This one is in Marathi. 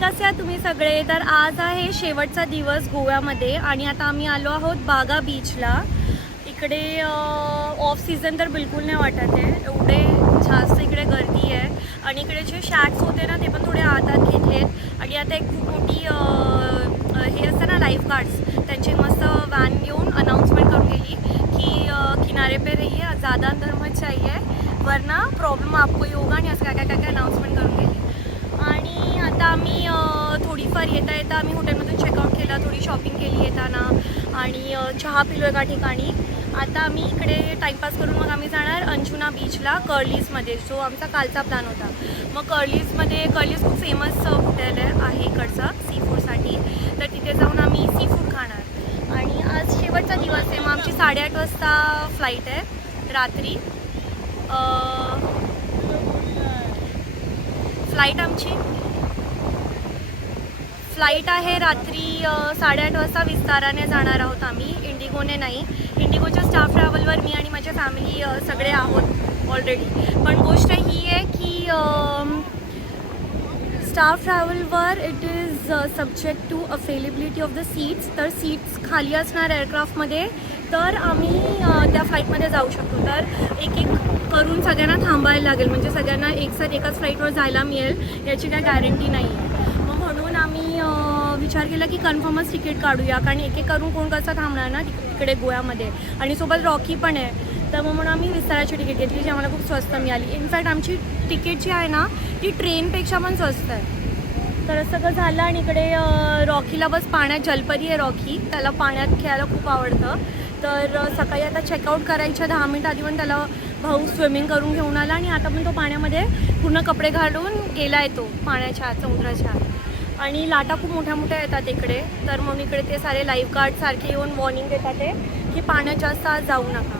कसे आहात तुम्ही सगळे? तर आज आहे शेवटचा दिवस गोव्यामध्ये आणि आता आम्ही आलो आहोत बागा बीचला. इकडे ऑफ सीझन तर बिलकुल नाही वाटत आहे. एवढे जास्त इकडे गर्दी आहे. आणि इकडे जे शॅक्स होते ना ते पण थोडे आतात घेतले घेतलेत. आणि आता एक खूप मोठी हे असतं ना लाईफ गार्ड्स त्यांची मस्त वॅन घेऊन अनाऊन्समेंट करून गेली की किनारे पे रहिए ज़्यादा अंदर चाहिए वरना प्रॉब्लेम आपको होगा. आणि असं काय काय काय काय अनाऊन्समेंट करून गेली आणि आता आम्ही अ, थोडीफार येता येता आम्ही हॉटेलमधून चेकआउट केला थोडी शॉपिंग केली येताना आणि चहा पिलो एका ठिकाणी. आता आम्ही इकडे टाईमपास करून मग आम्ही जाणार अंजुना बीचला कर्लीजमध्ये जो आमचा कालचा प्लॅन होता. मग कर्लीजमध्ये कर्लीज खूप फेमस हॉटेल आहे आहे इकडचं सी फूडसाठी तर तिथे जाऊन आम्ही सी फूड खाणार. आणि आज शेवटचा दिवस आहे. मग आमची साडेआठ वाजता फ्लाईट आहे रात्री. फ्लाईट आमची फ्लाईट आहे रात्री साडेआठ वाजता विस्ताराने जाणार आहोत आम्ही. इंडिगोने नाही. इंडिगोच्या स्टाफ ट्रॅव्हलवर मी आणि माझ्या फॅमिली सगळे आहोत ऑलरेडी पण गोष्ट ही आहे की staff ट्रॅव्हलवर it is subject to availability of the seats तर सीट्स खाली असणार एअरक्राफ्टमध्ये तर आम्ही त्या फ्लाईटमध्ये जाऊ शकतो. तर एक एक करून सगळ्यांना थांबायला लागेल. म्हणजे सगळ्यांना एकसाथ एकाच फ्लाईटवर जायला मिळेल. याची काय गॅरंटी नाही आहे मग म्हणून आम्ही अ, विचार केला की कन्फर्मच तिकीट काढूया. कारण एक एक करून कोण कसं थांबणार ना तिकडे गोव्यामध्ये. आणि सोबत रॉकी पण आहे. तर मग म्हणून आम्ही विस्ताराची तिकीट घेतली जी आम्हाला खूप स्वस्त मिळाली. इनफॅक्ट आमची तिकीट जी आहे ना ती ट्रेनपेक्षा पण स्वस्त आहे. तर असं सगळं झालं आणि इकडे रॉकीला बस पाण्यात जलपरी आहे रॉकी. त्याला पाण्यात खेळायला खूप आवडतं. तर सकाळी आता चेकआउट करायच्या दहा मिनिट आधी पण त्याला भाऊ स्विमिंग करून घेऊन आला आणि आता पण तो पाण्यामध्ये पूर्ण कपडे घालून गेला आहे तो पाण्याच्या आत समुद्राच्या. आत आणि लाटा खूप मोठ्या मोठ्या येतात इकडे. तर मग इकडे ते सारे लाईफ गार्ड सारखे येऊन वॉर्निंग देतात ते की पाण्यात जास्त आज जाऊ नका.